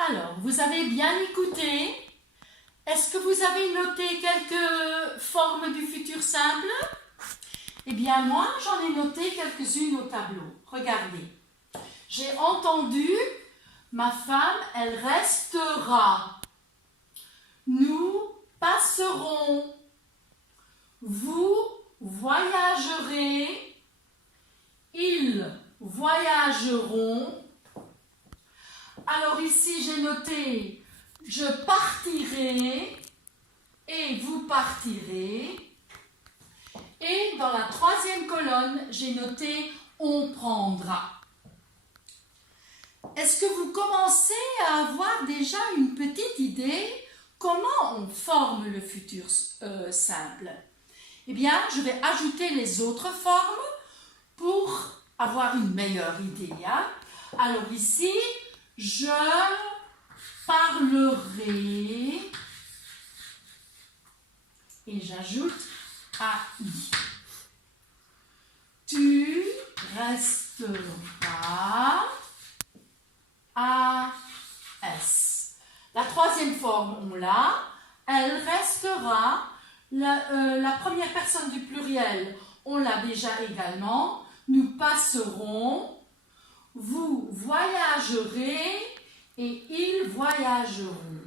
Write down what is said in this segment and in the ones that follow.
Alors, vous avez bien écouté? Est-ce que vous avez noté quelques formes du futur simple? Eh bien, moi, j'en ai noté quelques-unes au tableau. Regardez. J'ai entendu, ma femme, elle restera. Nous passerons. Vous voyagerez. Ils voyageront. Alors ici, j'ai noté « je partirai » et « vous partirez ». Et dans la troisième colonne, j'ai noté « on prendra ». Est-ce que vous commencez à avoir déjà une petite idée comment on forme le futur simple? Eh bien, je vais ajouter les autres formes pour avoir une meilleure idée. Hein? Alors ici, je parlerai et j'ajoute AI. Tu resteras AS. La troisième forme, on l'a. Elle restera. La première personne du pluriel, on l'a déjà également. Nous passerons. Vous voyagerez et ils voyageront.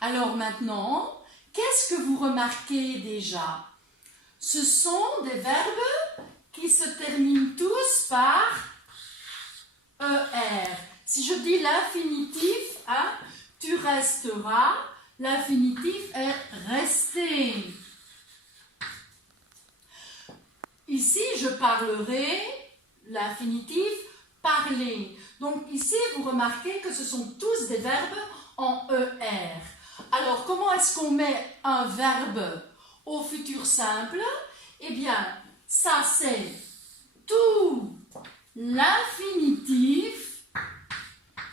Alors maintenant, qu'est-ce que vous remarquez déjà? Ce sont des verbes qui se terminent tous par ER. Si je dis l'infinitif, hein, tu resteras, l'infinitif est rester. Ici, je parlerai, l'infinitif parler. Donc ici, vous remarquez que ce sont tous des verbes en ER. Alors, comment est-ce qu'on met un verbe au futur simple? Eh bien, ça c'est tout l'infinitif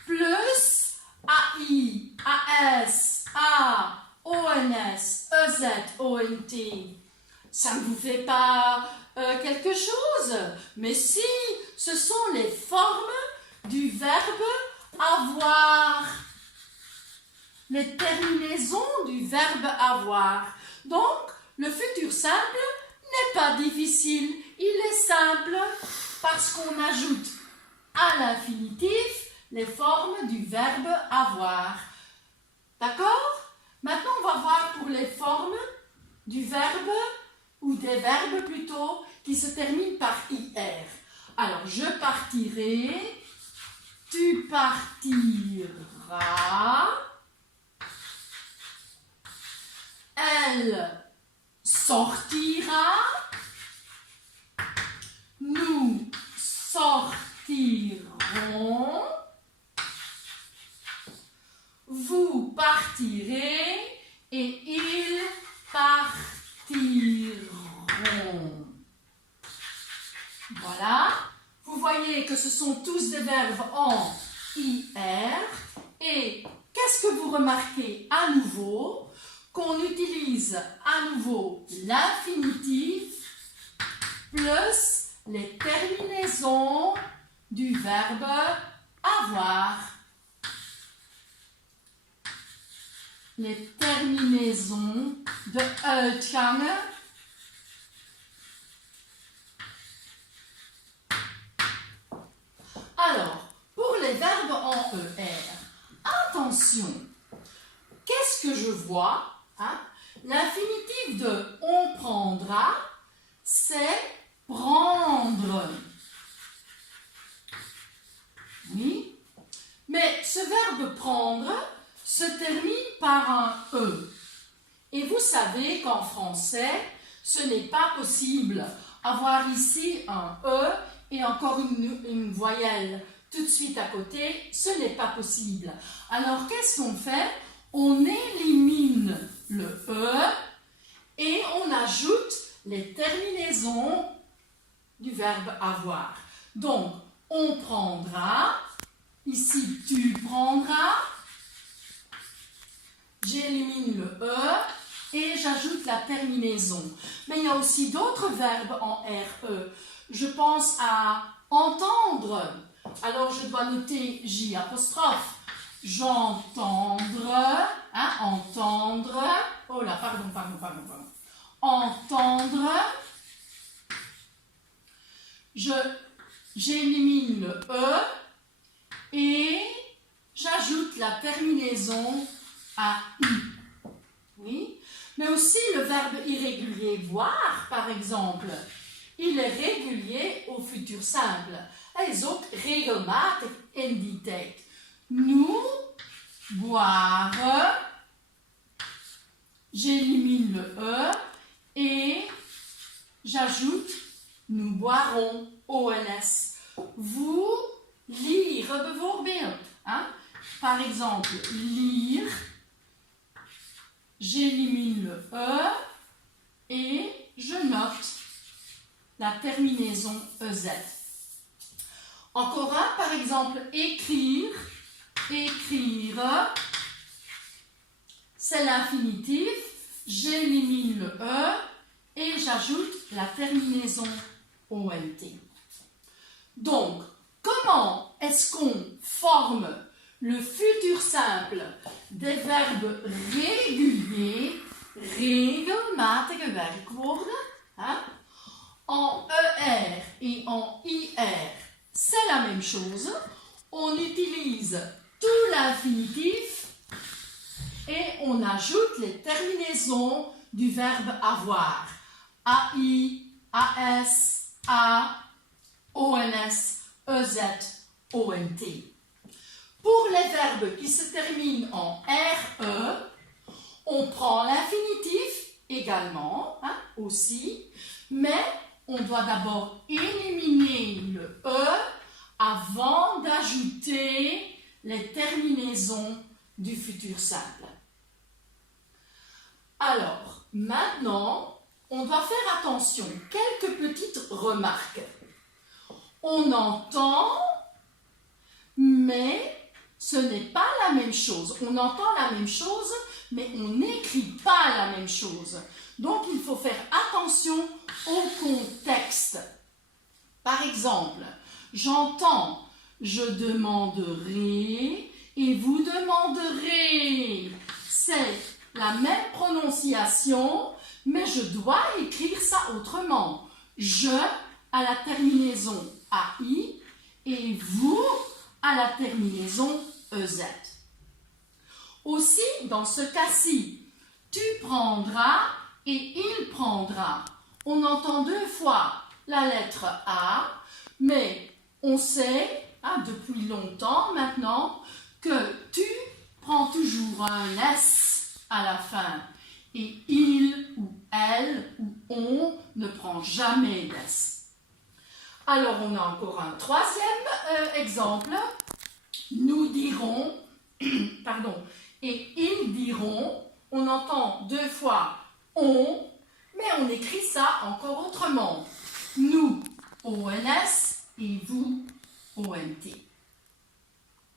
plus AI, AS, A, ONS, EZ, ONT. Ça ne vous fait pas quelque chose? Mais si, ce sont les formes du verbe avoir. Les terminaisons du verbe avoir. Donc, le futur simple n'est pas difficile. Il est simple parce qu'on ajoute à l'infinitif les formes du verbe avoir. D'accord? Maintenant, on va voir pour les formes du verbe ou des verbes plutôt qui se terminent par IR. Alors, je partirai, tu partiras, elle sortira, nous sortirons, vous partirez et ils partiront. Voilà. Vous voyez que ce sont tous des verbes en IR. Et qu'est-ce que vous remarquez à nouveau? Qu'on utilise à nouveau l'infinitif plus les terminaisons du verbe avoir. Les terminaisons de uitgangen. Alors, pour les verbes en ER, attention, qu'est-ce que je vois? Hein? L'infinitif de on prendra, c'est prendre. Oui, mais ce verbe prendre se termine par un E. Et vous savez qu'en français, ce n'est pas possible avoir ici un E et encore une voyelle tout de suite à côté, ce n'est pas possible. Alors, qu'est-ce qu'on fait? On élimine le E et on ajoute les terminaisons du verbe avoir. Donc, on prendra, ici tu prendras, j'élimine le E et j'ajoute la terminaison. Mais il y a aussi d'autres verbes en RE. Je pense à entendre. Alors, je dois noter J apostrophe. j'entendre, hein, entendre, oh là, pardon. Entendre, j'élimine le E et j'ajoute la terminaison à I. Oui, mais aussi le verbe irrégulier voir, par exemple, il est régulier au futur simple. Hij is ook regelmatig in die tijd. Nous, boire, j'élimine le E et j'ajoute nous boirons, ONS. Vous, lire bijvoorbeeld. Hein? Par exemple, lire, j'élimine le E et je note la terminaison EZ. Encore un, par exemple, écrire, écrire, c'est l'infinitif, j'élimine le E et j'ajoute la terminaison ONT. Donc, comment est-ce qu'on forme le futur simple des verbes réguliers, regelmatige werkwoorden, hein? En ER et en IR, c'est la même chose. On utilise tout l'infinitif et on ajoute les terminaisons du verbe avoir. AI, AS, A, ONS, EZ, ONT. Pour les verbes qui se terminent en RE, on prend l'infinitif également, hein, aussi, mais on doit d'abord éliminer le E avant d'ajouter les terminaisons du futur simple. Alors, maintenant, on doit faire attention. Quelques petites remarques. On entend, mais ce n'est pas la même chose. On entend la même chose, mais on n'écrit pas la même chose. Donc, il faut faire attention au contexte. Par exemple, j'entends, je demanderai et vous demanderez. C'est la même prononciation, mais je dois écrire ça autrement. Je à la terminaison AI et vous à la terminaison EZ. Aussi, dans ce cas-ci, tu prendras et il prendra. On entend deux fois la lettre A, mais on sait, hein, depuis longtemps maintenant, que tu prends toujours un S à la fin. Et il ou elle ou on ne prend jamais d'S. Alors, on a encore un troisième exemple. Nous dirons, pardon, et ils diront, on entend deux fois on, mais on écrit ça encore autrement. Nous, ONS, et vous, ONT.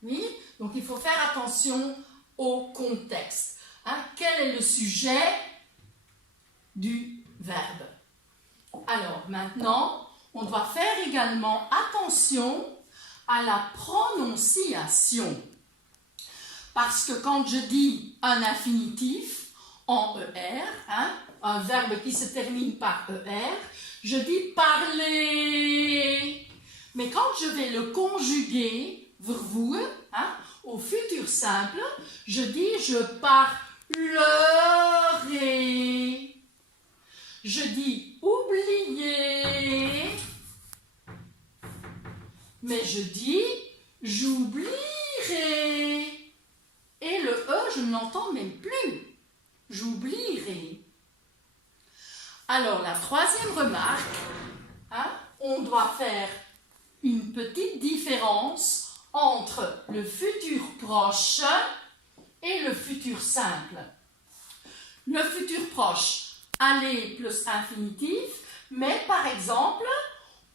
Oui, donc il faut faire attention au contexte. Hein, quel est le sujet du verbe? Alors maintenant, on doit faire également attention à la prononciation. Parce que quand je dis un infinitif en ER, hein, un verbe qui se termine par ER, je dis parler. Mais quand je vais le conjuguer, vervoer, hein, au futur simple, je dis je parlerai. Je dis oublier. Mais je dis j'oublierai. Et le E, je ne l'entends même plus. J'oublierai. Alors, la troisième remarque, hein, on doit faire une petite différence entre le futur proche et le futur simple. Le futur proche, aller plus infinitif, mais par exemple,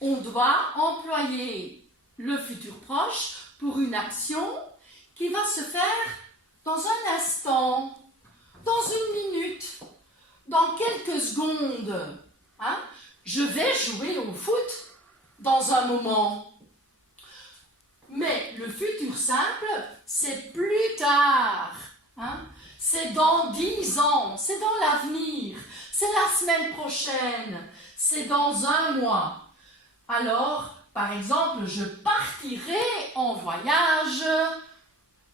on doit employer le futur proche pour une action qui va se faire dans un instant, dans une minute, dans quelques secondes. Hein? Je vais jouer au foot dans un moment. Mais le futur simple, c'est plus tard, hein? C'est dans 10 ans, c'est dans l'avenir, c'est la semaine prochaine, c'est dans un mois. Alors, par exemple, je partirai en voyage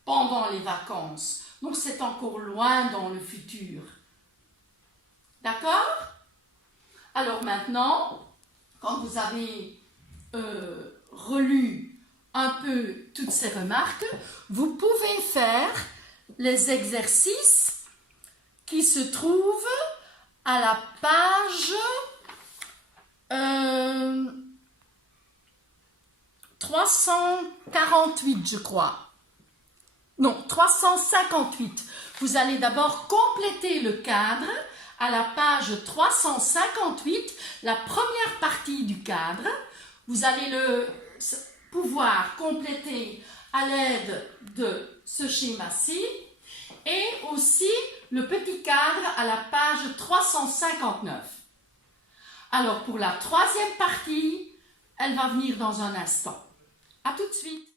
pendant les vacances. Donc, c'est encore loin dans le futur. D'accord? Alors maintenant, quand vous avez relu un peu toutes ces remarques, vous pouvez faire les exercices qui se trouvent à la page 348, je crois. Non, 358. Vous allez d'abord compléter le cadre à la page 358, la première partie du cadre. Vous allez pouvoir compléter à l'aide de ce schéma-ci et aussi le petit cadre à la page 359. Alors pour la troisième partie, elle va venir dans un instant. À tout de suite.